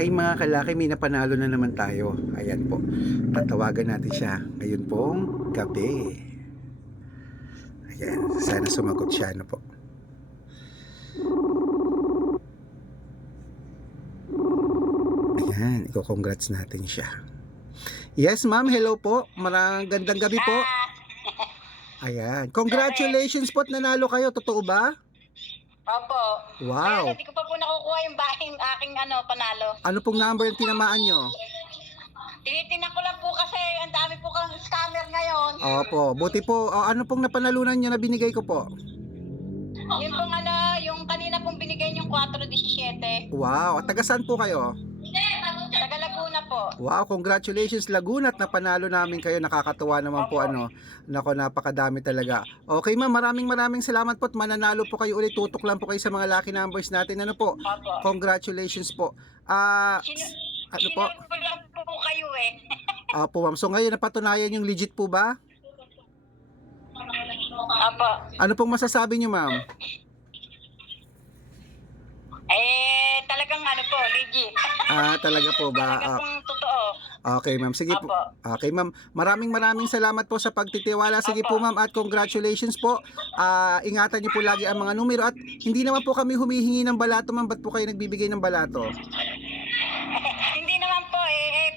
kalaki, mga kalaki, may napanalo na naman tayo. Ayan po. Tatawagan natin siya ngayon pong gabi. Ayan, sana sumagot siya ano po. Ayan, i-congrats natin siya. Yes, ma'am. Hello po. Marang gandang gabi po. Ayan. Congratulations po at nanalo kayo. Totoo ba? Opo. Wow. Kaya hindi ko pa po nakukuha yung bahing aking ano, panalo. Ano pong number yung tinamaan nyo? Tinitingnan ko lang po kasi ang dami po kang scammer ngayon. Opo. Buti po. oh, ano pong napanalunan nyo na binigay ko po? Yung pong ano, yung kanina pong binigay yung 417. Wow. At taga saan po kayo? Po. Wow, congratulations Laguna at napanalo namin kayo. Nakakatuwa naman po ano. Nako, napakadami talaga. Okay ma'am, maraming maraming salamat po at mananalo po kayo ulit. Tutok lang po kayo sa mga lucky numbers natin. Ano po? Opo. Congratulations po. Ah, Sino, ano po? sinunod lang po kayo eh. Opo ma'am. So ngayon napatunayan yung legit po ba? Opo. Ano pong masasabi niyo ma'am? Eh, talagang ano po, legit. Ah, talaga po ba? Talaga Ah, pong totoo. Okay ma'am, sige po. Okay ma'am, maraming maraming salamat po sa pagtitiwala. Sige po ma'am at congratulations po. Ah, ingatan niyo po lagi ang mga numero at hindi naman po kami humihingi ng balato ma'am. Ba't po kayo nagbibigay ng balato?